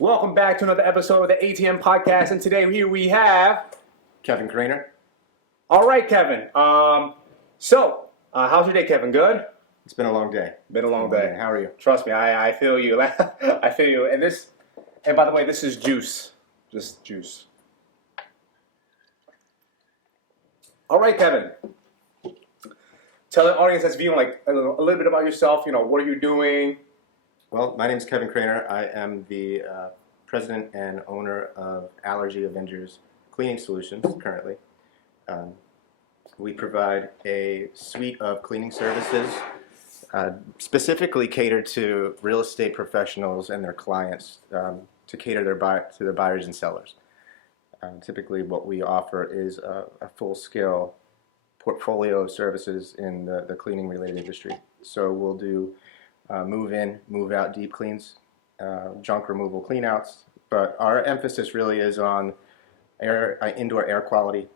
Welcome back to another episode of the ATM Podcast, and today here we have Kevin Craner. All right, Kevin. How's your day, Kevin? Good. It's been a long day. Been a long day. How are you? Trust me, I feel you. I feel you. And by the way, this is juice. Just juice. All right, Kevin. Tell the audience that's viewing a little bit about yourself. What are you doing? Well, my name is Kevin Craner. I am the president and owner of Allergy Avengers Cleaning Solutions currently. We provide a suite of cleaning services specifically catered to real estate professionals and their clients to cater to their buyers and sellers. Typically what we offer is a full-scale portfolio of services in the cleaning related industry. So we'll do move in, move out deep cleans, junk removal clean outs, but our emphasis really is on indoor air quality,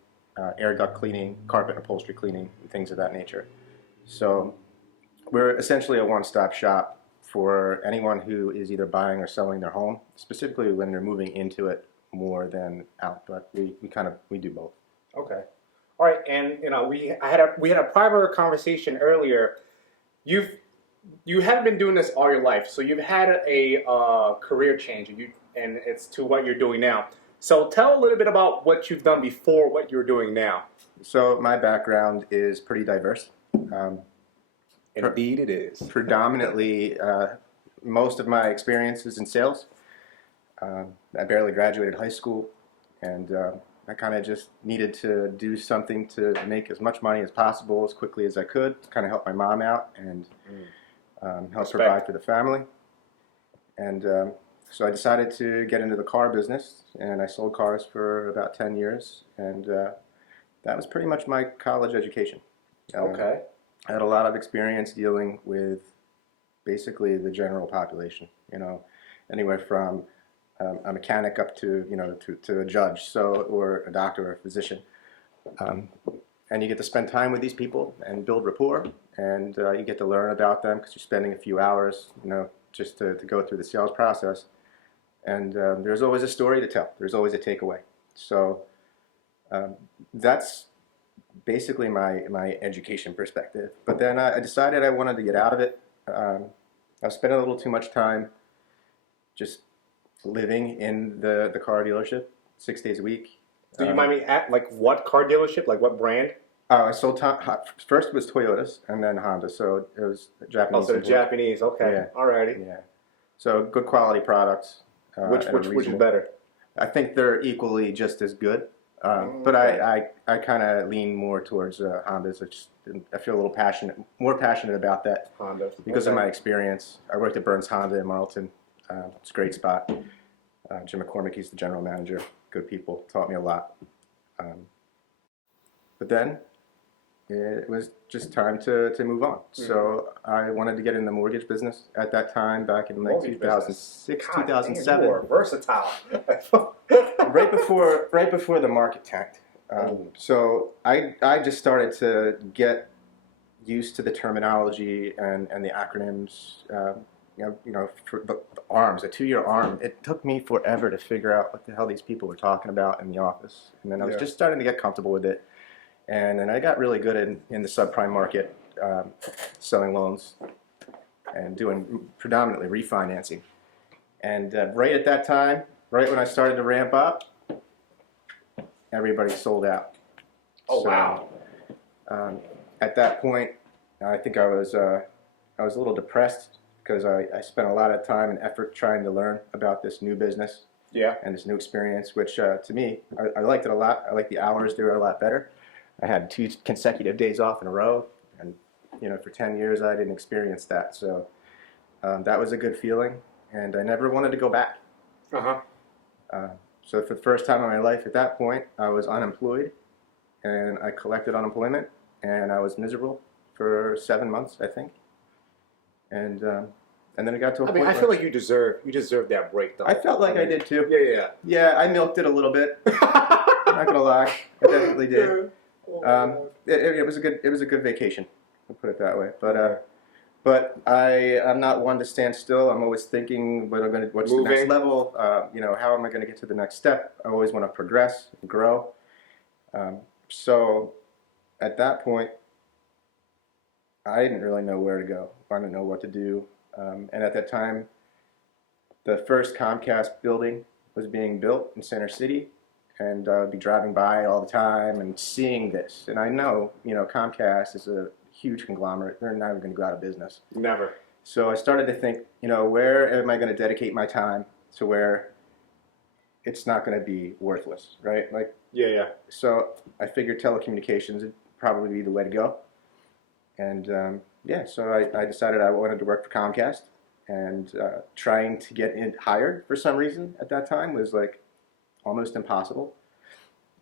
air duct cleaning, carpet and upholstery cleaning, and things of that nature. So we're essentially a one-stop shop for anyone who is either buying or selling their home, specifically when they're moving into it more than out, but we do both. Okay. All right, and we had a private conversation earlier. You haven't been doing this all your life, so you've had a career change, and it's to what you're doing now. So tell a little bit about what you've done before, what you're doing now. So my background is pretty diverse. Indeed, it is. Predominantly, most of my experience is in sales. I barely graduated high school, and I kind of just needed to do something to make as much money as possible as quickly as I could, to kind of help my mom out and help provide for the family. And so I decided to get into the car business, and I sold cars for about 10 years, and that was pretty much my college education. Okay. I had a lot of experience dealing with basically the general population, anywhere from a mechanic up to a judge, or a doctor or a physician. And you get to spend time with these people and build rapport, and you get to learn about them because you're spending a few hours, just to go through the sales process. And there's always a story to tell. There's always a takeaway. So that's basically my education perspective. But then I decided I wanted to get out of it. I was spending a little too much time just living in the car dealership 6 days a week. Do you mind me what car dealership, what brand? I sold first was Toyotas and then Honda, so it was Japanese. Oh, so Japanese, okay. Yeah. Alrighty. Yeah. So good quality products. Which is better? I think they're equally just as good, but I kind of lean more towards Hondas. I feel a little more passionate about that Honda because of my experience. I worked at Burns Honda in Marlton. It's a great spot. Jim McCormick, he's the general manager. Good people, taught me a lot. But then it was just time to move on. Mm-hmm. So I wanted to get in the mortgage business at that time, back in 2006, 2007. You were versatile. right before the market tanked. So I just started to get used to the terminology and the acronyms. For the ARMS, a 2-year ARM. It took me forever to figure out what the hell these people were talking about in the office. And then I was just starting to get comfortable with it. And then I got really good in the subprime market, selling loans and doing predominantly refinancing. And right at that time, right when I started to ramp up, everybody sold out. Oh, wow. At that point, I think I was a little depressed because I spent a lot of time and effort trying to learn about this new business and this new experience, which to me, I liked it a lot. I liked the hours. They were a lot better. I had 2 consecutive days off in a row, and for 10 years I didn't experience that. So that was a good feeling, and I never wanted to go back. So for the first time in my life at that point, I was unemployed, and I collected unemployment, and I was miserable for 7 months, I think. And then it got to a point I feel like you deserve that break, though. I felt like I did too. Yeah. Yeah, I milked it a little bit. I'm not gonna lie, I definitely did. It was a good vacation. I'll put it that way. But But I'm not one to stand still. I'm always thinking, what's the next Moving. level? How am I going to get to the next step? I always want to progress, grow. So at that point, I didn't really know where to go. I didn't know what to do. And at that time, the first Comcast building was being built in Center City, and I'd be driving by all the time and seeing this. And I know, Comcast is a huge conglomerate. They're never going to go out of business. Never. So I started to think, where am I going to dedicate my time to where it's not going to be worthless, right? Like, Yeah. so I figured telecommunications would probably be the way to go. And so I decided I wanted to work for Comcast, and trying to get hired for some reason at that time was like almost impossible.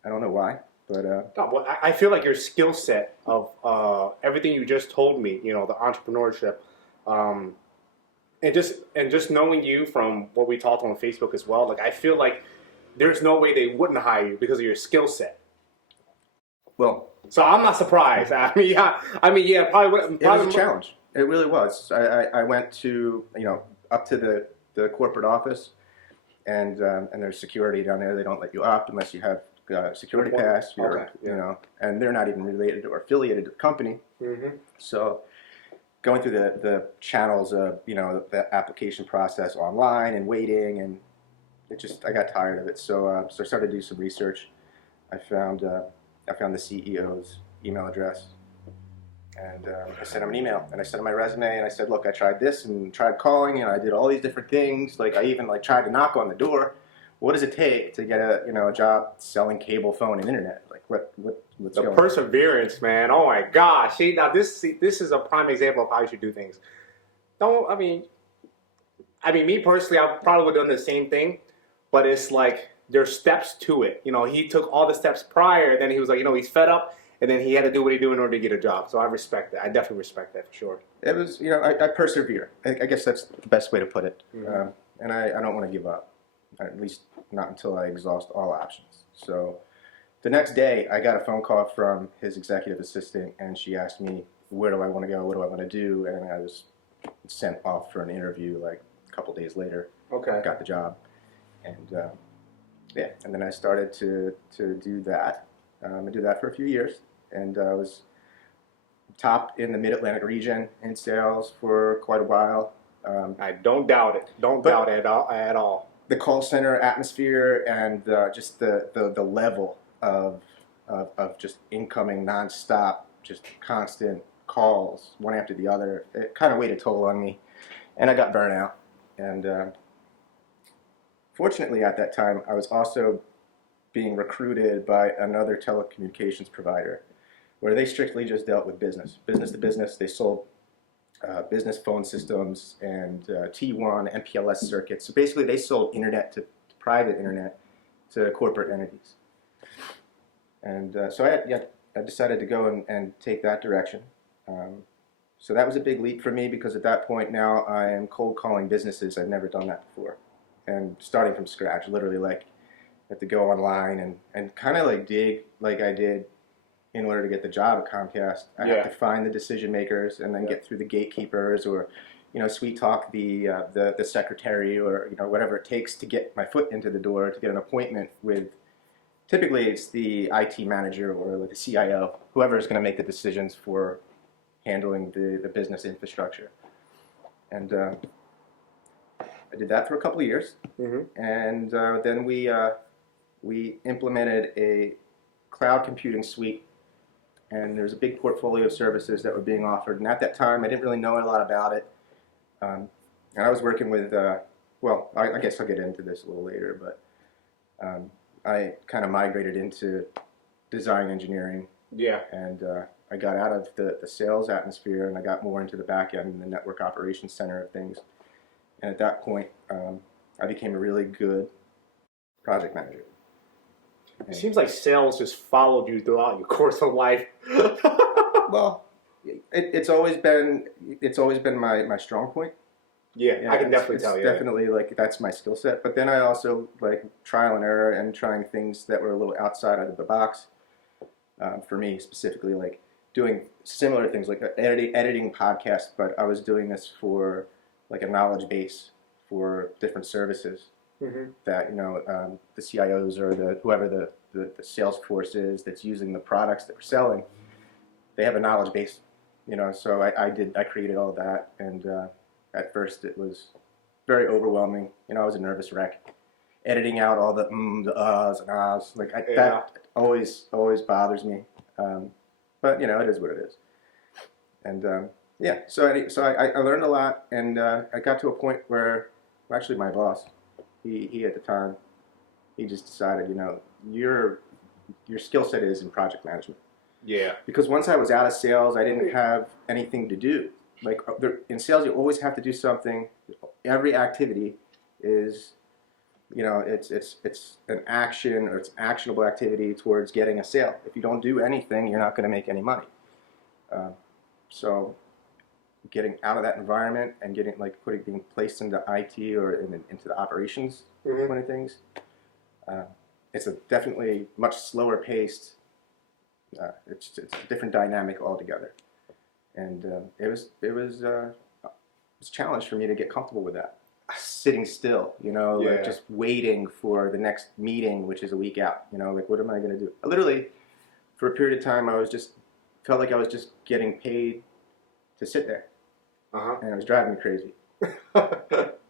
I don't know why, but No, well, I feel like your skill set of everything you just told me, the entrepreneurship, um, and just knowing you from what we talked on Facebook as well, like I feel like there's no way they wouldn't hire you because of your skill set. well, So I'm not surprised. Yeah, probably would. it was a challenge. It really was. I went to up to the corporate office, and there's security down there. They don't let you up unless you have security pass. Okay, yeah. And they're not even related or affiliated to the company. Mm-hmm. So going through the channels of the application process online and waiting, and I got tired of it. So I started to do some research. I found the CEO's email address, and I sent him an email, and I sent him my resume, and I said, look, I tried this and tried calling, and I did all these different things. Like I even tried to knock on the door. What does it take to get a job selling cable, phone, and internet? Like what's The going on? perseverance, man. Oh my gosh. See, now this is a prime example of how you should do things. Don't. Me personally, I probably would have done the same thing, but it's like there's steps to it. He took all the steps prior, then he was like, he's fed up, and then he had to do what he do in order to get a job. So I respect that. I definitely respect that for sure. It was, I persevere. I guess that's the best way to put it. Mm-hmm. And I don't want to give up, at least not until I exhaust all options. So the next day, I got a phone call from his executive assistant, and she asked me, where do I want to go? What do I want to do? And I was sent off for an interview like a couple days later. Okay. Got the job. And and then I started to do that. I did that for a few years, and I was top in the Mid-Atlantic region in sales for quite a while. I don't doubt it. Don't doubt it at all. The call center atmosphere and just the level of just incoming nonstop, just constant calls, one after the other, it kind of weighed a toll on me, and I got burnt out. And fortunately, at that time, I was also being recruited by another telecommunications provider, where they strictly just dealt with business to business. They sold business phone systems and T1, MPLS circuits. So basically, they sold internet to private internet to corporate entities. And so I decided to go and take that direction. So that was a big leap for me, because at that point now I am cold calling businesses. I've never done that before, and starting from scratch. Literally, like, I have to go online and kind of like dig like I did in order to get the job at Comcast. I have to find the decision makers and then get through the gatekeepers, or sweet talk the secretary, or whatever it takes to get my foot into the door, to get an appointment with. Typically, it's the IT manager or the CIO, whoever is going to make the decisions for handling the business infrastructure. And I did that for a couple of years, and then we implemented a cloud computing suite, and there's a big portfolio of services that were being offered. And at that time, I didn't really know a lot about it. And I was working with, I guess I'll get into this a little later, but I kind of migrated into design engineering. Yeah. And I got out of the sales atmosphere, and I got more into the back end and the network operations center of things. And at that point, I became a really good project manager. It seems like sales just followed you throughout your course of life. Well, it's always been my strong point. Yeah, I can definitely tell you. Definitely, like, that's my skill set. But then I also like trial and error and trying things that were a little outside of the box. For me specifically, like doing similar things like editing podcasts, but I was doing this for like a knowledge base for different services that the CIOs or whoever the sales force is that's using the products that we're selling, they have a knowledge base, So I created all of that, and at first it was very overwhelming. I was a nervous wreck, editing out all the the uhs and ahs. That always bothers me. But it is what it is. And so I learned a lot, and I got to a point where, well, actually, my boss, he at the time, he just decided, your skill set is in project management. Yeah. Because once I was out of sales, I didn't have anything to do. Like in sales, you always have to do something. Every activity is, it's an action, or it's actionable activity towards getting a sale. If you don't do anything, you're not going to make any money. So getting out of that environment and being placed into IT or into the operations kind of things, it's definitely much slower paced. It's a different dynamic altogether, and it was a challenge for me to get comfortable with that. Sitting still, like just waiting for the next meeting, which is a week out. Like, what am I going to do? Literally, for a period of time, felt like I was just getting paid to sit there, and it was driving me crazy.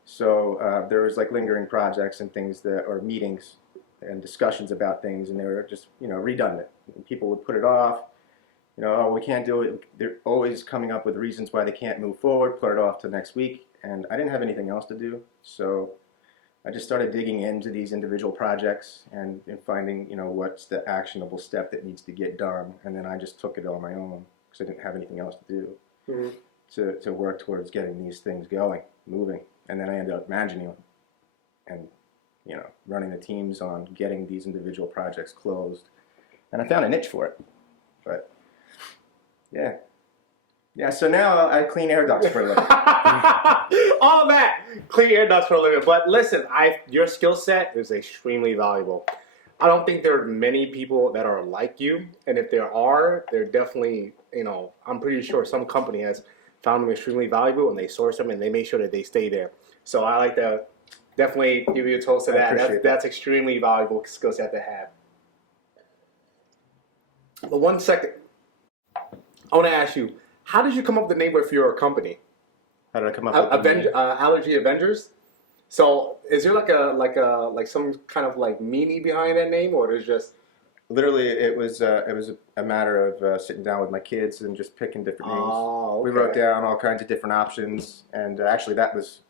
So there was like lingering projects and things or meetings and discussions about things, and they were just redundant. And people would put it off. Oh, we can't do it. They're always coming up with reasons why they can't move forward. Put it off to next week. And I didn't have anything else to do, so I just started digging into these individual projects and finding, what's the actionable step that needs to get done, and then I just took it on my own because I didn't have anything else to do to work towards getting these things going, moving, and then I ended up managing them and running the teams on getting these individual projects closed, and I found a niche for it, but yeah. Yeah, so now I clean air ducts for a living. All that, clean air ducts for a living. But listen, your skill set is extremely valuable. I don't think there are many people that are like you, and if there are, they're definitely, I'm pretty sure some company has found them extremely valuable, and they source them, and they make sure that they stay there. So I like to definitely give you a toast to that. That's extremely valuable skill set to have. But 1 second, I want to ask you, how did you come up with the name for your company? How did I come up with the name? Allergy Avengers. So is there like some kind of like meaning behind that name, or is just literally it was a matter of sitting down with my kids and just picking different names. Oh, okay. We wrote down all kinds of different options, and actually that was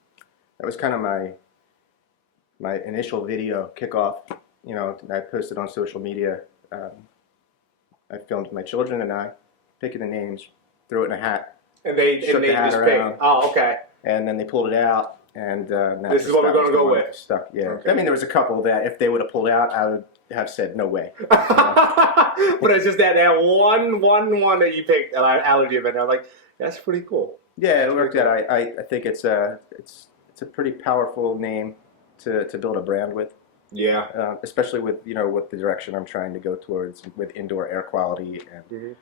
kind of my initial video kickoff. I posted on social media. I filmed my children and I picking the names. Threw it in a hat. And they just picked. Oh, okay. And then they pulled it out, and this is what we're going to go with. Stuck. Yeah. Okay. I mean, there was a couple that if they would have pulled out, I would have said no way. But it's just that one that you picked, Allergy Avenger. I was like, that's pretty cool. Yeah, it worked out. I think it's a pretty powerful name to build a brand with. Yeah. Especially with what the direction I'm trying to go towards with indoor air quality and.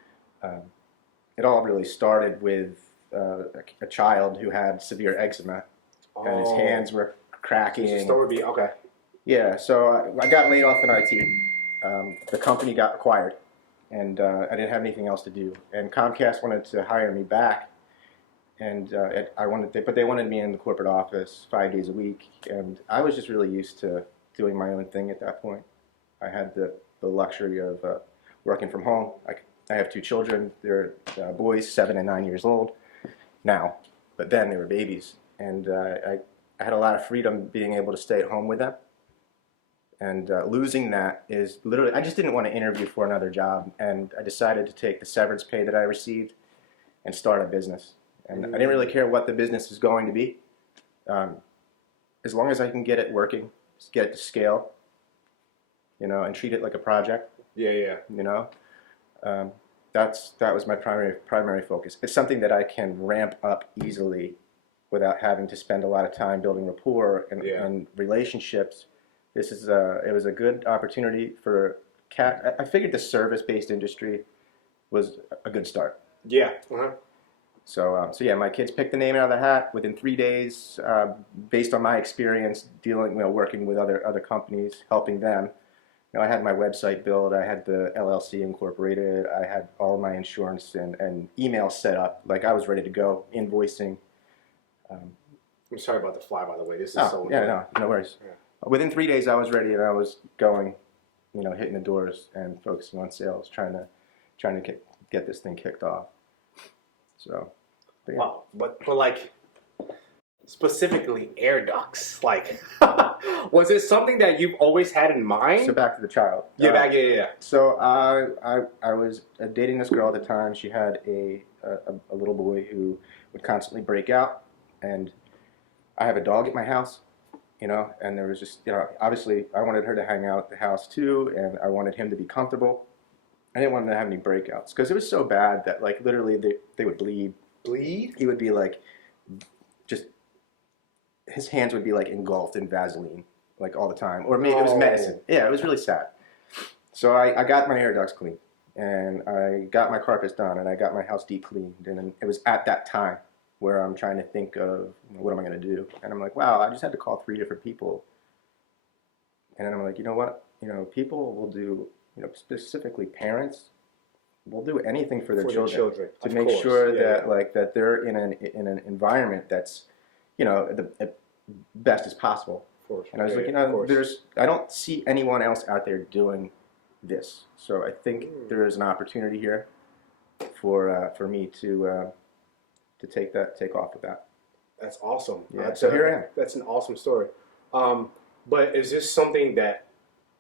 It all really started with a child who had severe eczema, and his hands were cracking. Okay. Yeah, so I got laid off in IT. The company got acquired, and I didn't have anything else to do. And Comcast wanted to hire me back, and but they wanted me in the corporate office 5 days a week, and I was just really used to doing my own thing at that point. I had the luxury of working from home. I have 2 children. They're boys, 7 and 9 years old now, but then they were babies. And I had a lot of freedom being able to stay at home with them. And losing that is literally, I just didn't want to interview for another job. And I decided to take the severance pay that I received and start a business. And I didn't really care what the business is going to be. As long as I can get it working, get it to scale, and treat it like a project. Yeah. That was my primary focus. It's something that I can ramp up easily without having to spend a lot of time building rapport and relationships. It was a good opportunity for I figured the service-based industry was a good start. Yeah. Uh-huh. So yeah, my kids picked the name out of the hat within 3 days, based on my experience dealing, working with other companies, helping them. I had my website built, I had the LLC incorporated, I had all my insurance and email set up. Like I was ready to go, invoicing. I'm sorry about the fly, by the way. This is Oh, so yeah, annoying. no worries. Yeah. Within 3 days, I was ready and I was going, hitting the doors and focusing on sales, trying to get this thing kicked off. So, but yeah. Wow. But like specifically air ducts, like was it something that you've always had in mind? So back to the child. Yeah. So I was dating this girl at the time. She had a little boy who would constantly break out, and I have a dog at my house, and there was just, obviously I wanted her to hang out at the house too, and I wanted him to be comfortable. I didn't want him to have any breakouts because it was so bad that like literally they would bleed. Bleed? He would be like, just his hands would be like engulfed in Vaseline like all the time, or maybe it was medicine. Yeah, it was really sad. So I got my air ducts cleaned, and I got my carpets done, and I got my house deep cleaned, and it was at that time where I'm trying to think of what am I going to do, and I'm like, wow, I just had to call 3 different people, and then I'm like, you know what, people will do, specifically parents will do anything for their children to make sure that they're in an environment that's, the best as possible. And I was like, I don't see anyone else out there doing this, so I think there is an opportunity here for me to take off with that. That's awesome. Yeah. So here I am. That's an awesome story. But is this something that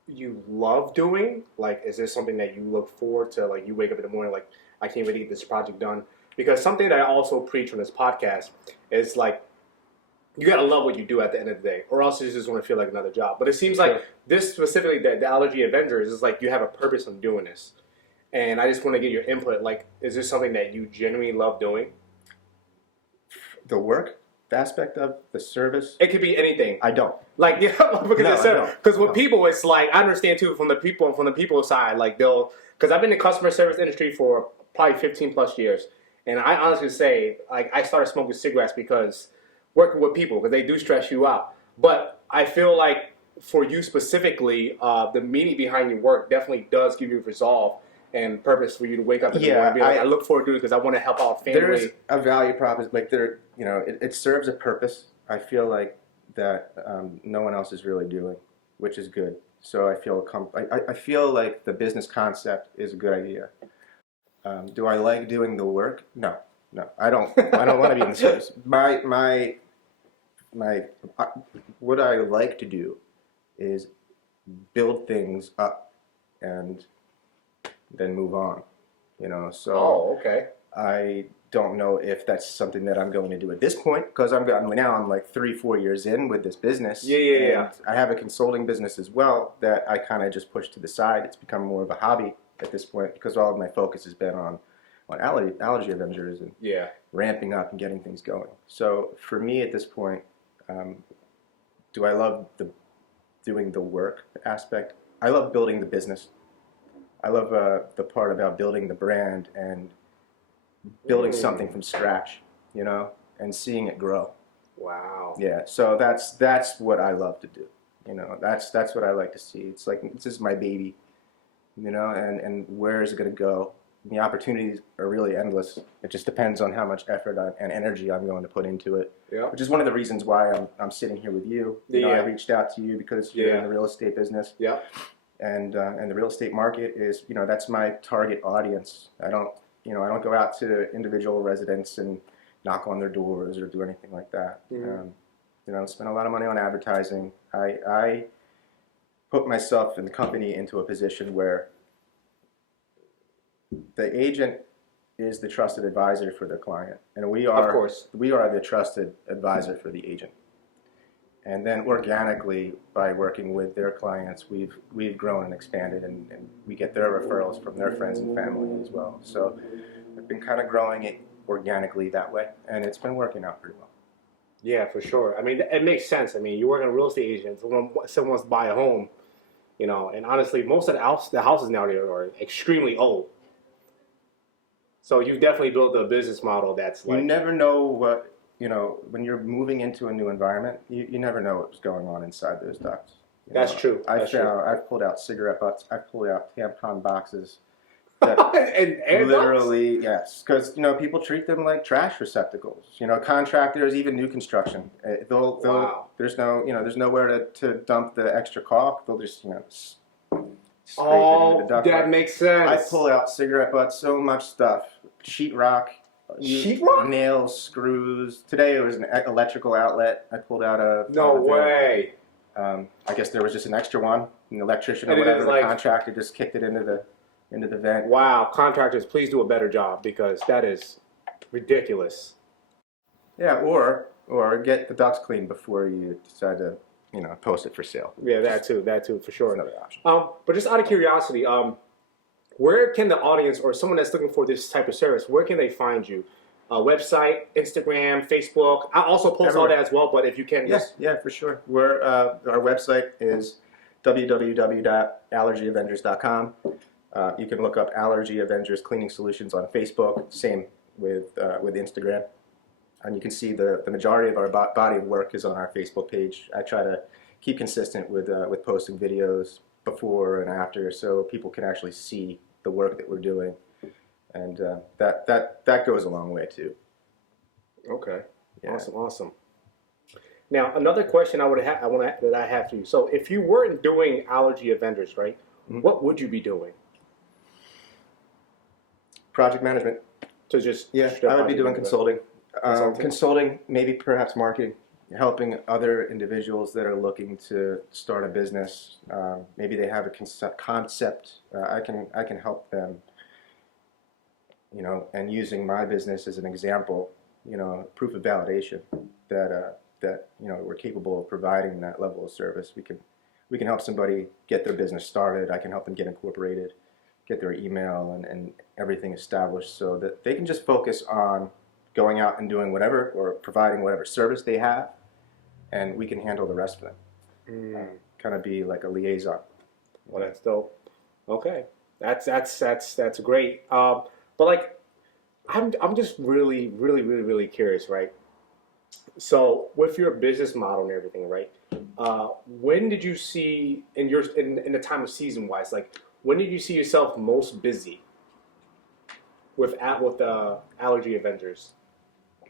you love doing? Like, is this something that you look forward to? Like, you wake up in the morning, like, I can't wait to get this project done. Because something that I also preach on this podcast is like, you gotta love what you do at the end of the day, or else you just want to feel like another job. But it seems like this specifically, the Allergy Avengers, is like you have a purpose in doing this. And I just want to get your input. Like, is this something that you genuinely love doing? The work, the aspect of the service. It could be anything. I don't. Like, because with people, it's like, I understand too from the people side, like because I've been in the customer service industry for probably 15 plus years, and I honestly say, like, I started smoking cigarettes because working with people, because they do stress you out. But I feel like for you specifically, the meaning behind your work definitely does give you resolve and purpose for you to wake up in the morning and be like, I look forward to it because I want to help out family. There's a value proposition, like it serves a purpose. I feel like that no one else is really doing, which is good. So I feel like the business concept is a good idea. Do I like doing the work? No, I don't want to be in the service. What I like to do is build things up and then move on, so. Oh, okay. I don't know if that's something that I'm going to do at this point, because I'm like 3-4 years in with this business. Yeah. I have a consulting business as well that I kind of just pushed to the side. It's become more of a hobby at this point because all of my focus has been on Allergy Avengers and ramping up and getting things going. So for me at this point, do I love doing the work aspect? I love building the business. I love the part about building the brand and building something from scratch, and seeing it grow. Wow. Yeah. So that's what I love to do. That's what I like to see. It's like, this is my baby, and where is it going to go? And the opportunities are really endless. It just depends on how much effort and energy I'm going to put into it. Yeah. Which is one of the reasons why I'm sitting here with you. I reached out to you because you're in the real estate business. Yeah. And the real estate market is, that's my target audience. I don't go out to individual residents and knock on their doors or do anything like that. Spend a lot of money on advertising. I put myself and the company into a position where the agent is the trusted advisor for their client, and we are the trusted advisor for the agent. And then organically, by working with their clients, we've grown and expanded, and we get their referrals from their friends and family as well. So I've been kind of growing it organically that way, and it's been working out pretty well. Yeah, for sure. I mean, it makes sense. I mean, you work in a real estate agent. Someone wants to buy a home, and honestly, most of the houses nowadays are extremely old. So you've definitely built a business model that's You like, never know what, when you're moving into a new environment, you never know what's going on inside those ducts. that's true. That's true. I've pulled out cigarette butts, I've pulled out tampon boxes that And air ducts? literally, yes, because people treat them like trash receptacles. Contractors, even new construction, they'll Wow. there's nowhere to dump the extra caulk. They'll just scrape it into the Oh, ductwork. that makes I sense. pull out cigarette butts, so much stuff, sheetrock, Sheetrock? nails, screws. Today it was an electrical outlet I pulled out of. No way. I guess there was just an extra one. An electrician or And it whatever, is the like, contractor just kicked it into the vent. wow, contractors, please do a better job because that is ridiculous. Yeah, or get the ducts cleaned before you decide to post it for sale. Yeah, that too, for That's sure. another option. But just out of curiosity, where can the audience or someone that's looking for this type of service, where can they find you? Website, Instagram, Facebook. I'll also post all that as well, but if you can just... Yeah, for sure. Our website is www.allergyavengers.com. You can look up Allergy Avengers Cleaning Solutions on Facebook. Same with Instagram. And you can see the majority of our body of work is on our Facebook page. I try to keep consistent with posting videos before and after so people can actually see the work that we're doing. And that goes a long way too. Okay. Yeah. Awesome. Now, another question that I have for you. So, if you weren't doing Allergy Avengers, right, what would you be doing? Project management. To just I would be doing consulting. Consulting, maybe perhaps marketing, helping other individuals that are looking to start a business. Maybe they have a concept. I can help them. And using my business as an example, proof of validation that we're capable of providing that level of service. We can help somebody get their business started. I can help them get incorporated, get their email and everything established so that they can just focus on going out and doing whatever or providing whatever service they have, and we can handle the rest of them. Kind of be like a liaison. Well, that's dope. Okay, that's great. But like, I'm just really curious, right? So with your business model and everything, right? When did you see in the time of season wise, like when did you see yourself most busy with Allergy Avengers?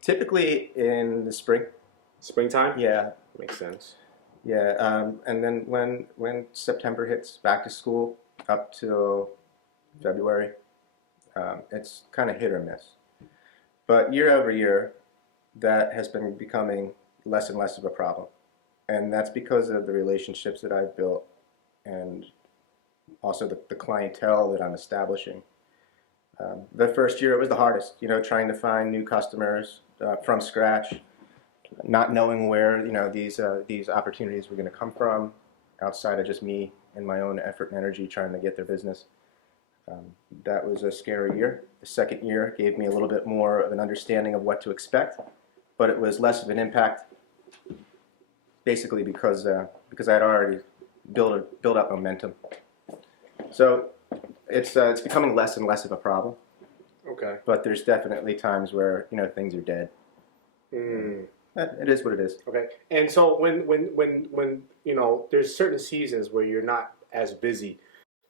Typically in the spring. Springtime? Yeah. Makes sense. Yeah, and then when September hits, back to school up till February, it's kind of hit or miss. But year over year, that has been becoming less and less of a problem. And that's because of the relationships that I've built and also the clientele that I'm establishing. The first year it was the hardest, trying to find new customers from scratch, not knowing where these opportunities were going to come from outside of just me and my own effort and energy trying to get their business. That was a scary year. The second year gave me a little bit more of an understanding of what to expect, but it was less of an impact basically because I had already built up momentum. So it's becoming less and less of a problem. Okay. But there's definitely times where things are dead. It is what it is. Okay. And so when there's certain seasons where you're not as busy.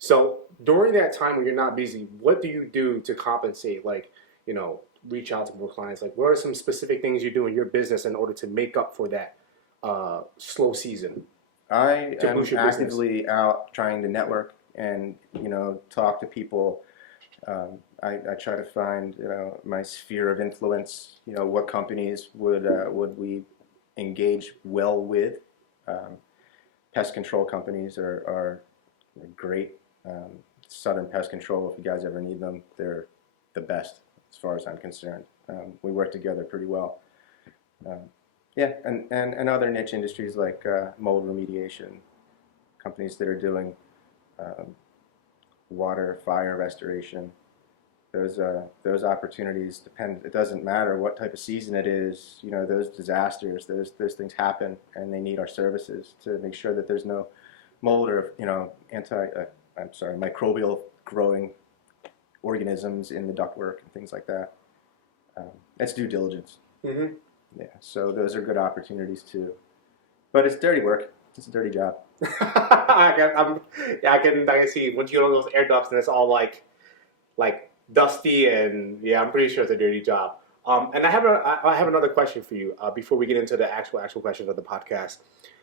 So during that time when you're not busy, what do you do to compensate? Like, reach out to more clients. Like, what are some specific things you do in your business in order to make up for that slow season? I am actively out trying to network and talk to people. I try to find my sphere of influence. What companies would we engage well with? Pest control companies are great. Southern Pest Control, if you guys ever need them, they're the best as far as I'm concerned. We work together pretty well. Yeah, and other niche industries like mold remediation, companies that are doing water, fire restoration. Those opportunities depend. It doesn't matter what type of season it is. Those disasters, those things happen, and they need our services to make sure that there's no mold or microbial growing organisms in the ductwork and things like that. That's due diligence. Mm-hmm. Yeah, so those are good opportunities too. But it's dirty work. It's a dirty job. I can see once you go to those air ducts and it's all like dusty and yeah, I'm pretty sure it's a dirty job. And I have another question for you before we get into the actual questions of the podcast.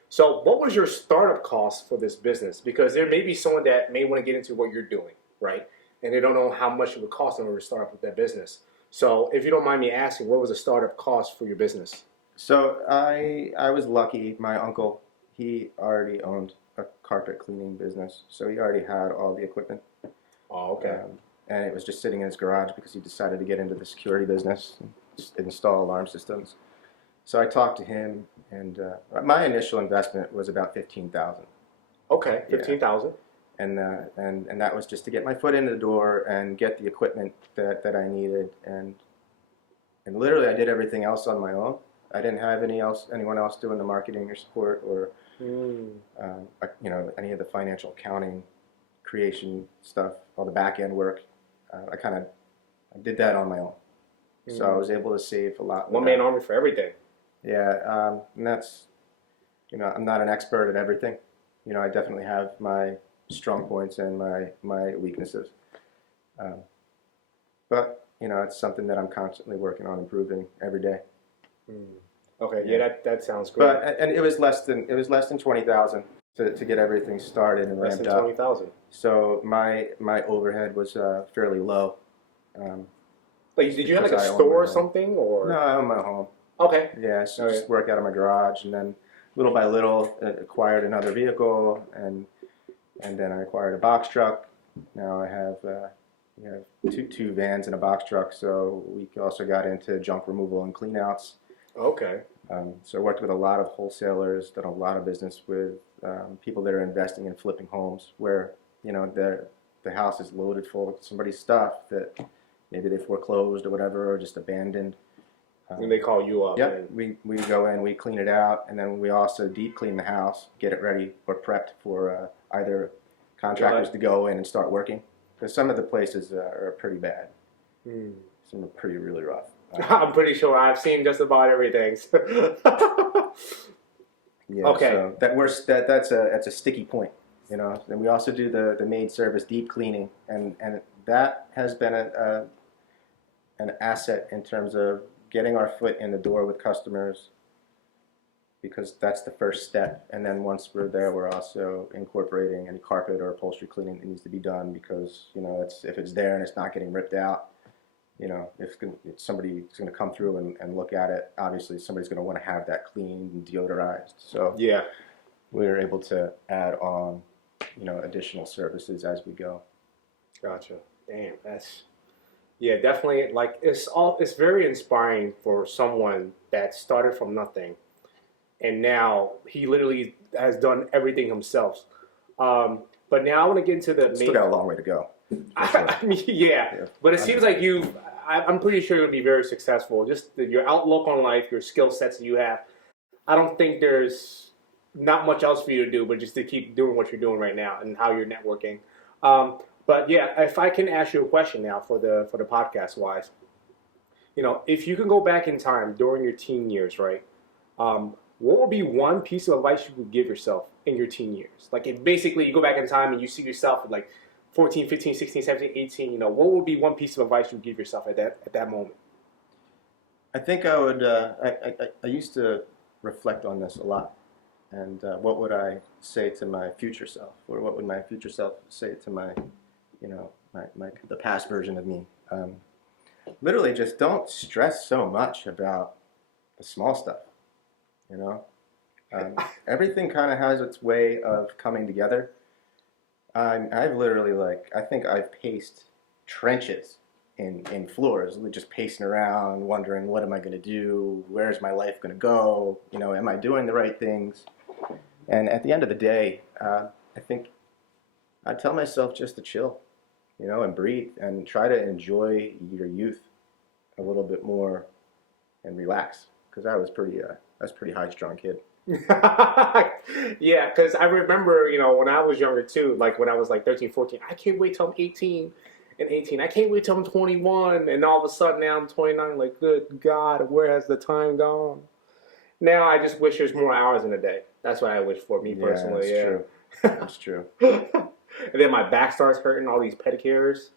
So, what was your startup cost for this business? Because there may be someone that may want to get into what you're doing, right? And they don't know how much it would cost them to start up with their business. So, if you don't mind me asking, what was the startup cost for your business? So I was lucky. My uncle, he already owned a carpet cleaning business, so he already had all the equipment. Oh, okay. And it was just sitting in his garage because he decided to get into the security business and install alarm systems. So I talked to him, and my initial investment was about $15,000. Okay, 15,000. And that was just to get my foot in the door and get the equipment that I needed, and literally I did everything else on my own. I didn't have anyone else doing the marketing or support or any of the financial accounting, creation stuff, all the back end work. I did that on my own, so I was able to save a lot. One man army for everything. Yeah, and that's, I'm not an expert at everything. I definitely have my strong points and my weaknesses. But it's something that I'm constantly working on improving every day. Okay, yeah, that sounds great. But and it was less than 20,000 to get everything started and less ramped than up. 20,000. So my overhead was fairly low. Like, did you have like a store or something, or? No, I own my home. Okay. Yeah, so just work out of my garage, and then little by little acquired another vehicle, and then I acquired a box truck. Now I have two vans and a box truck, so we also got into junk removal and cleanouts. Okay. So I worked with a lot of wholesalers, done a lot of business with people that are investing in flipping homes, where the house is loaded full of somebody's stuff that maybe they foreclosed or whatever, or just abandoned. And they call you up. Yep, we go in, we clean it out, and then we also deep clean the house, get it ready or prepped for either contractors to go in and start working. Because some of the places are pretty bad. Some are really rough. I'm pretty sure I've seen just about everything. Yeah. Okay. So that's a sticky point, And we also do the maid service deep cleaning, and that has been an asset in terms of getting our foot in the door with customers, because that's the first step. And then once we're there, we're also incorporating any carpet or upholstery cleaning that needs to be done, because if it's there and it's not getting ripped out. If somebody's going to come through and look at it, obviously somebody's going to want to have that cleaned and deodorized. So yeah, we're able to add on, additional services as we go. Gotcha. Damn, yeah, definitely. Like it's very inspiring for someone that started from nothing, and now he literally has done everything himself. But now I want to get into the Still got a long way to go. I mean, yeah, but it seems like I'm pretty sure you'll be very successful. Just your outlook on life, your skill sets that you have. I don't think there's not much else for you to do, but just to keep doing what you're doing right now and how you're networking. But yeah, if I can ask you a question now for the podcast wise, if you can go back in time during your teen years, right? What would be one piece of advice you would give yourself in your teen years? Like, if basically you go back in time and you see yourself at like 14, 15, 16, 17, 18, what would be one piece of advice you would give yourself at that moment? I think I would, I used to reflect on this a lot. And what would I say to my future self? Or what would my future self say to my the past version of me? Literally just don't stress so much about the small stuff, Everything kind of has its way of coming together. I've literally, I think I've paced trenches in floors, just pacing around, wondering, what am I going to do? Where's my life going to go? Am I doing the right things? And at the end of the day, I think I tell myself just to chill, and breathe and try to enjoy your youth a little bit more and relax, because I was pretty high-strung kid. Yeah, because I remember, when I was younger too, like when I was like 13, 14, I can't wait till I'm 18 and 18. I can't wait till I'm 21, and all of a sudden now I'm 29. Like, good God, where has the time gone? Now I just wish there's more hours in a day. That's what I wish for me Yeah, personally. that's Yeah. true. That's true. And then my back starts hurting, all these pedicures.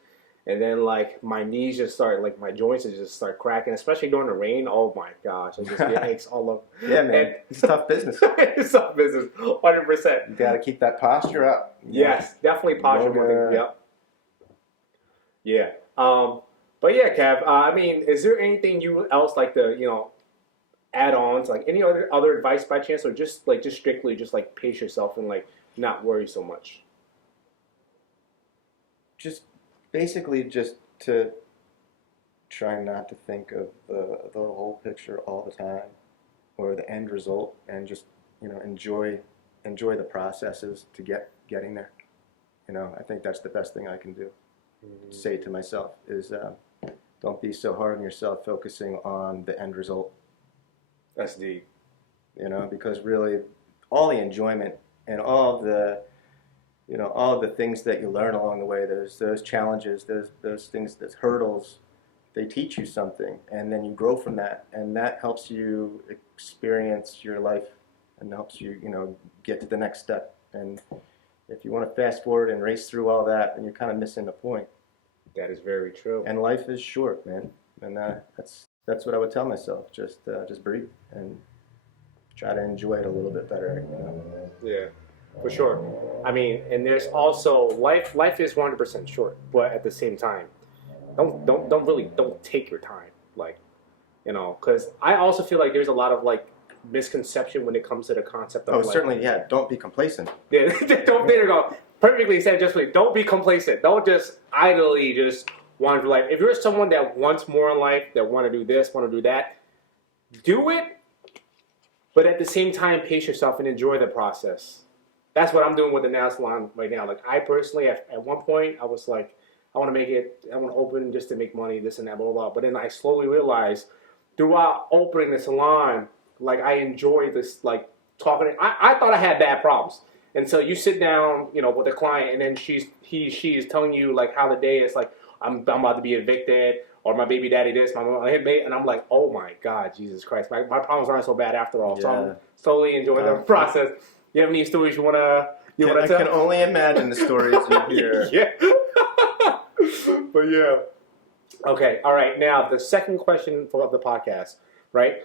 And then like my knees just start, like my joints just start cracking, especially during the rain. Oh my gosh, I just get aches all over. Yeah, man. And It's tough business. it's a business, 100%. You got to keep that posture up. Yes, definitely posture. Yoga. Yep. Yeah. But yeah, Kev. I mean, is there anything you else like to add-ons, like any other advice by chance, or just strictly just like pace yourself and like not worry so much? Just basically just to try not to think of the whole picture all the time or the end result, and just enjoy the processes to getting there. I think that's the best thing I can do. Say to myself is don't be so hard on yourself focusing on the end result. That's deep. Because really all the enjoyment and all the things that you learn along the way, those challenges, those things, those hurdles, they teach you something, and then you grow from that, and that helps you experience your life and helps you get to the next step. And if you want to fast forward and race through all that, then you're kind of missing the point. That is very true. And life is short, man. And that's what I would tell myself. Just breathe and try to enjoy it a little bit better. Yeah, for sure. I mean, and there's also life. Life is 100% short, but at the same time, don't take your time. Like, because I also feel like there's a lot of like misconception when it comes to the concept of certainly, yeah. Don't be complacent. Yeah, don't there you go. Perfectly said. Just like don't be complacent. Don't just idly just wander through life. If you're someone that wants more in life, that want to do this, want to do that, do it. But at the same time, pace yourself and enjoy the process. That's what I'm doing with the nail salon right now. Like I personally, at one point, I was like, I want to make it. I want to open just to make money, this and that, blah blah blah. But then I slowly realized throughout opening the salon, like I enjoy this, like talking. I thought I had bad problems. And so you sit down, with a client, and then she is telling you like how the day is. Like I'm about to be evicted, or my baby daddy this, my mom hit me, and I'm like, oh my God, Jesus Christ, my problems aren't so bad after all. Yeah. So I'm slowly enjoying the process. You have any stories you wanna tell? I can only imagine the stories you hear. Yeah. But yeah. Okay. All right. Now the second question for the podcast, right?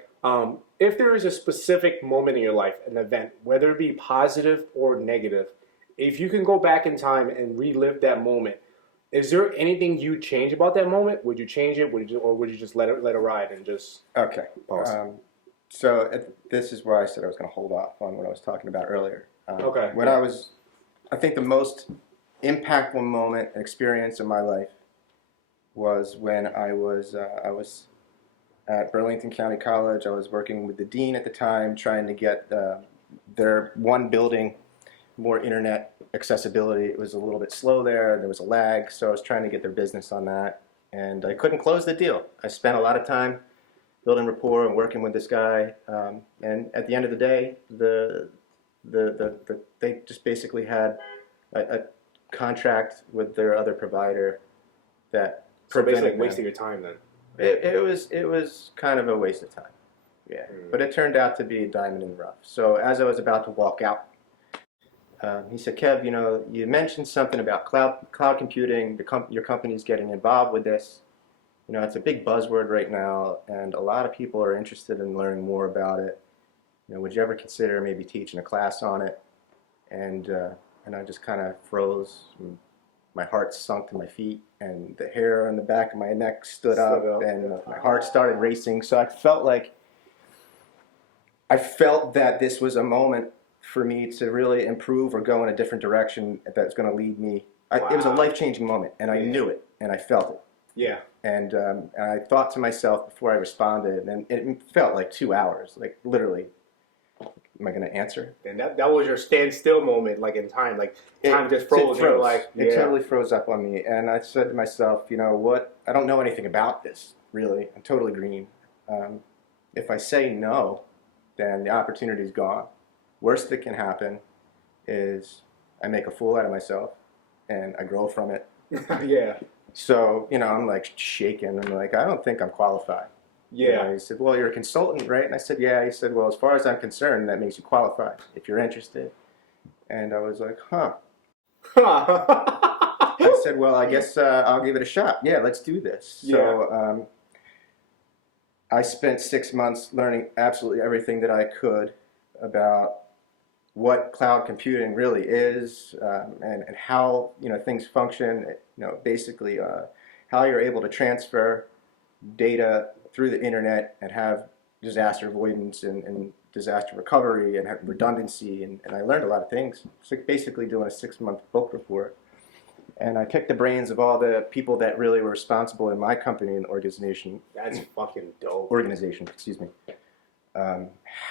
If there is a specific moment in your life, an event, whether it be positive or negative, if you can go back in time and relive that moment, is there anything you'd change about that moment? Would you change it? Or would you just let it ride and just okay? Pause? This is where I said I was going to hold off on what I was talking about earlier. Okay. I think the most impactful moment and experience in my life was when I was at Burlington County College. I was working with the dean at the time, trying to get their one building more internet accessibility. It was a little bit slow there. There was a lag, so I was trying to get their business on that, and I couldn't close the deal. I spent a lot of time building rapport and working with this guy, and at the end of the day, they just basically had a contract with their other provider that so basically wasting your time then. It was kind of a waste of time, yeah. But it turned out to be a diamond in the rough. So as I was about to walk out, he said, "Kev, you mentioned something about cloud computing. Your company's getting involved with this. It's a big buzzword right now, and a lot of people are interested in learning more about it. Would you ever consider maybe teaching a class on it?" And I just kind of froze. My heart sunk to my feet, and the hair on the back of my neck stood up, and my heart started racing. So I felt that this was a moment for me to really improve or go in a different direction that's going to lead me. Wow. It was a life-changing moment, and I knew it, and I felt it. Yeah. And I thought to myself before I responded, and it felt like 2 hours, like literally. Am I going to answer? And that was your standstill moment, like in time, like time just froze. It totally froze up on me, and I said to myself, you know what? I don't know anything about this, really. I'm totally green. If I say no, then the opportunity's gone. Worst that can happen is I make a fool out of myself, and I grow from it. Yeah. So, I'm like shaking. I'm like, I don't think I'm qualified. He said, well, you're a consultant, right? And I said, yeah. He said, well, as far as I'm concerned, that makes you qualified if you're interested. And I was like, huh. I said, well, I guess I'll give it a shot. Yeah, let's do this. So I spent 6 months learning absolutely everything that I could about what cloud computing really is, and how things function. Basically how you're able to transfer data through the internet and have disaster avoidance and disaster recovery and have redundancy. And I learned a lot of things. It's like basically doing a 6-month book report. And I picked the brains of all the people that really were responsible in my company and organization. That's fucking dope. Organization, excuse me.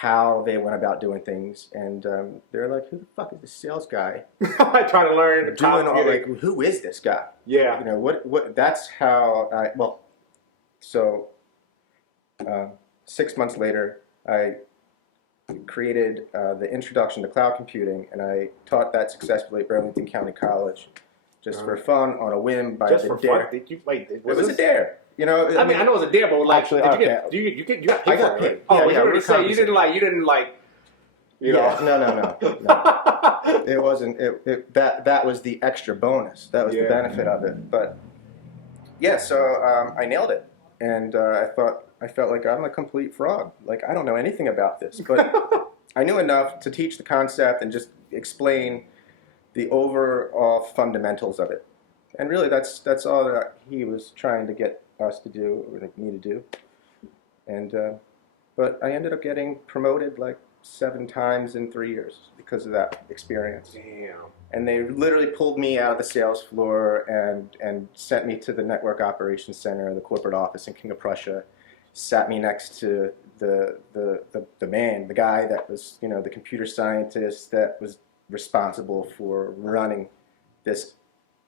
How they went about doing things, and they're like, "Who the fuck is this sales guy?" I try to learn. Doing all like, who is this guy? Yeah. What? That's how I. Well, so 6 months later, I created the Introduction to Cloud Computing, and I taught that successfully at Burlington County College, just for fun, on a whim, by just the for dare. fun. Did you wait? It was a dare. I mean, I know it was a dare, but like, actually, you got paid I got for it, paid. right? Oh, Yeah, you were we to say you didn't like. Yeah, no. It wasn't. That was the extra bonus. That was the benefit of it. But yeah, so I nailed it, and I felt like I'm a complete fraud. Like, I don't know anything about this, but I knew enough to teach the concept and just explain the overall fundamentals of it. And really, that's all that he was trying to get us to do, or me to do. And but I ended up getting promoted like 7 times in 3 years because of that experience. Damn. And they literally pulled me out of the sales floor and sent me to the network operations center, the corporate office in King of Prussia, sat me next to the guy that was, the computer scientist that was responsible for running this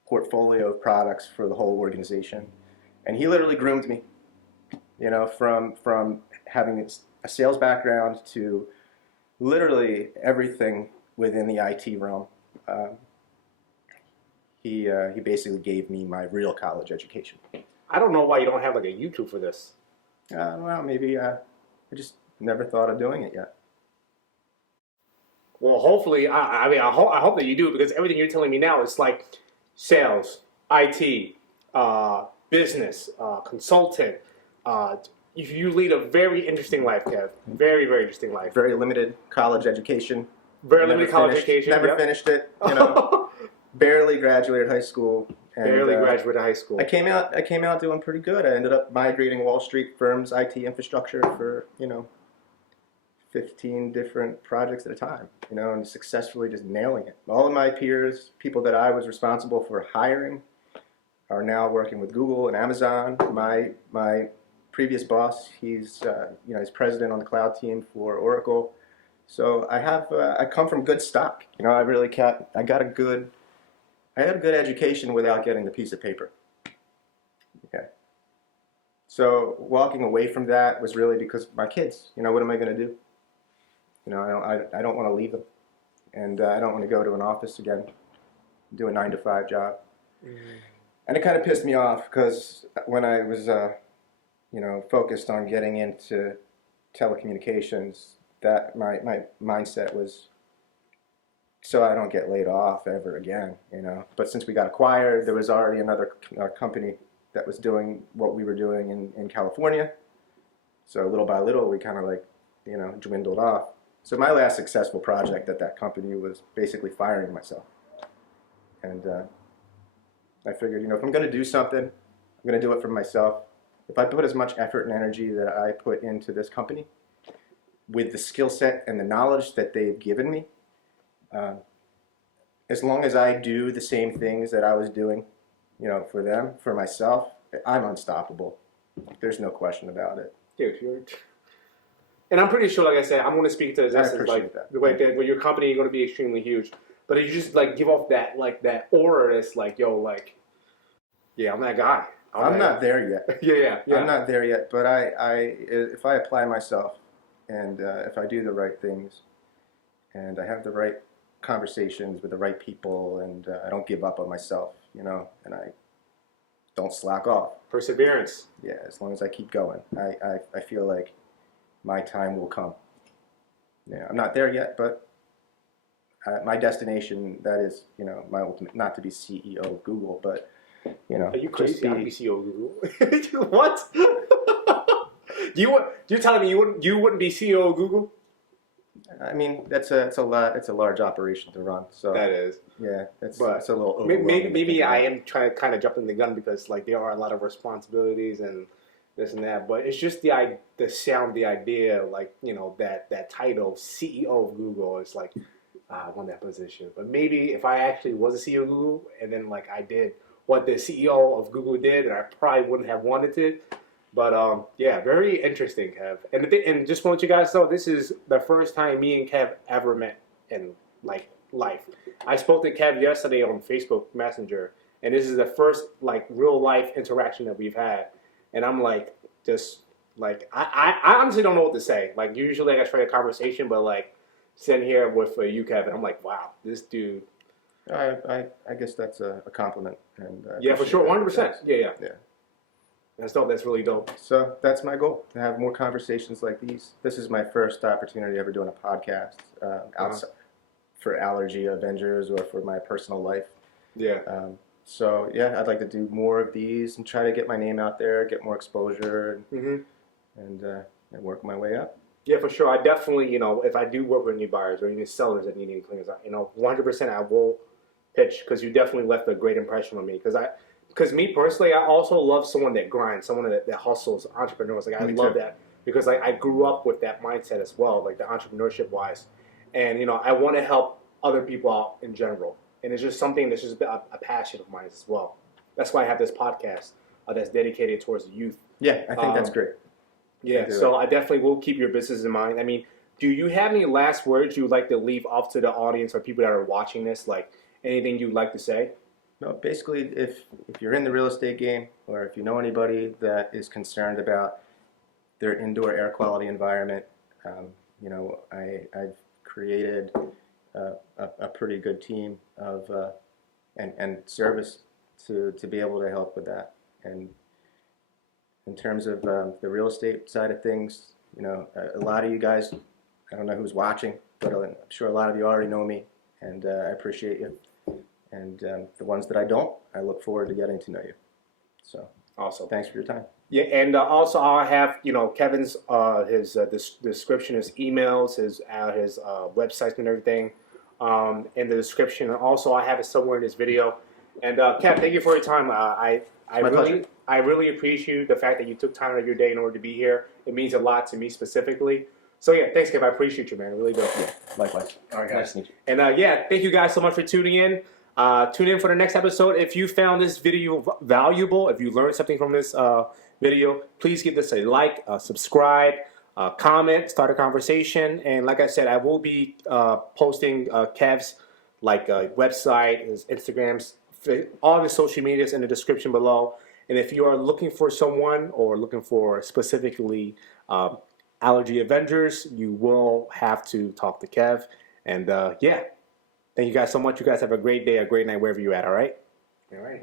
portfolio of products for the whole organization. And he literally groomed me, from having a sales background to literally everything within the IT realm. He basically gave me my real college education. I don't know why you don't have like a YouTube for this. Well, maybe I just never thought of doing it yet. Well, hopefully, I hope that you do, because everything you're telling me now is like sales, IT, business, consultant. You lead a very interesting life, Kev. Very, very interesting life. Very limited college education. Very limited college education. Never finished it. Barely graduated high school. And, barely graduated high school. I came out doing pretty good. I ended up migrating Wall Street firms' IT infrastructure for 15 different projects at a time. And successfully just nailing it. All of my peers, people that I was responsible for hiring, are now working with Google and Amazon. My previous boss, he's president on the cloud team for Oracle. So I come from good stock. I really I had a good education without getting the piece of paper. Okay. So walking away from that was really because my kids. What am I going to do? I don't want to leave them, and I don't want to go to an office again, do a 9-to-5 job. And it kind of pissed me off, because when I was focused on getting into telecommunications, that my mindset was, so I don't get laid off ever again, But since we got acquired, there was already another company that was doing what we were doing in California. So little by little, we kind of dwindled off. So my last successful project at that company was basically firing myself. And I figured, if I'm going to do something, I'm going to do it for myself. If I put as much effort and energy that I put into this company, with the skill set and the knowledge that they've given me, as long as I do the same things that I was doing, for them, for myself, I'm unstoppable. There's no question about it. Dude, and I'm pretty sure, like I said, I'm going to speak to this essence, with your company, you're going to be extremely huge. But you just give off that aura that's yeah, I'm that guy. I'm not there yet. Yeah. I'm not there yet, but if I apply myself, and if I do the right things, and I have the right conversations with the right people, and I don't give up on myself, and don't slack off. Perseverance. Yeah, as long as I keep going, I feel like my time will come. Yeah, I'm not there yet, but my destination, that is, my ultimate, not to be CEO of Google, but, Are you just crazy? I'd be CEO of Google. What? You're telling me you wouldn't be CEO of Google? I mean, it's a large operation to run. So That is. yeah, it's But a little overwhelming. maybe I am trying to kind of jump in the gun because like there are a lot of responsibilities and this and that. But it's just the sound, the idea, like that title, CEO of Google. It's like I want that position. But maybe if I actually was a CEO of Google and then like I did what the CEO of Google did, and I probably wouldn't have wanted it. But yeah, very interesting, Kev. And just want you guys to know, this is the first time me and Kev ever met in like life. I spoke to Kev yesterday on Facebook Messenger, and this is the first like real life interaction that we've had. And I'm like, just like I honestly don't know what to say. Like usually I try a conversation, but like sitting here with you, Kev, and I'm like, wow, this dude. I guess that's a compliment. And Yeah, for sure, 100%. Yeah. Yeah. That's dope. That's really dope. So that's my goal, to have more conversations like these. This is my first opportunity ever doing a podcast outside for Allergy Avengers or for my personal life. Yeah. So yeah, I'd like to do more of these and try to get my name out there, get more exposure, and work my way up. Yeah, for sure. I definitely, if I do work with any buyers or any sellers that need any cleaners, 100% I will pitch because you definitely left a great impression on me. Because me personally, I also love someone that grinds, someone that hustles, entrepreneurs. Like I love that because I grew up with that mindset as well, like the entrepreneurship wise, and I want to help other people out in general, and it's just something that's just a passion of mine as well. That's why I have this podcast that's dedicated towards the youth. Yeah, I think that's great. Yeah, so I definitely will keep your business in mind. I mean, do you have any last words you'd like to leave off to the audience or people that are watching this? Like anything you'd like to say? No, basically, if you're in the real estate game, or if you know anybody that is concerned about their indoor air quality environment, I've created a pretty good team of and service to be able to help with that. And in terms of the real estate side of things, a lot of you guys, I don't know who's watching, but I'm sure a lot of you already know me, and I appreciate you. And the ones that I don't, I look forward to getting to know you. So awesome. Thanks for your time. Yeah, and also I'll have Kevin's his description, his emails, his websites and everything in the description. And also I have it somewhere in this video. And Kev, thank you for your time. I really appreciate the fact that you took time out of your day in order to be here. It means a lot to me specifically. So yeah, thanks, Kev. I appreciate you, man. I really do. Yeah, likewise. All right, guys. Nice to meet you. And yeah, thank you guys so much for tuning in. Tune in for the next episode. If you found this video valuable, if you learned something from this video, please give this a like, subscribe, comment, start a conversation. And like I said, I will be posting Kev's website, his Instagrams, all his social medias in the description below. And if you are looking for someone or looking for specifically Allergy Avengers, you will have to talk to Kev. And yeah. Thank you guys so much. You guys have a great day, a great night, wherever you're at, all right? All right.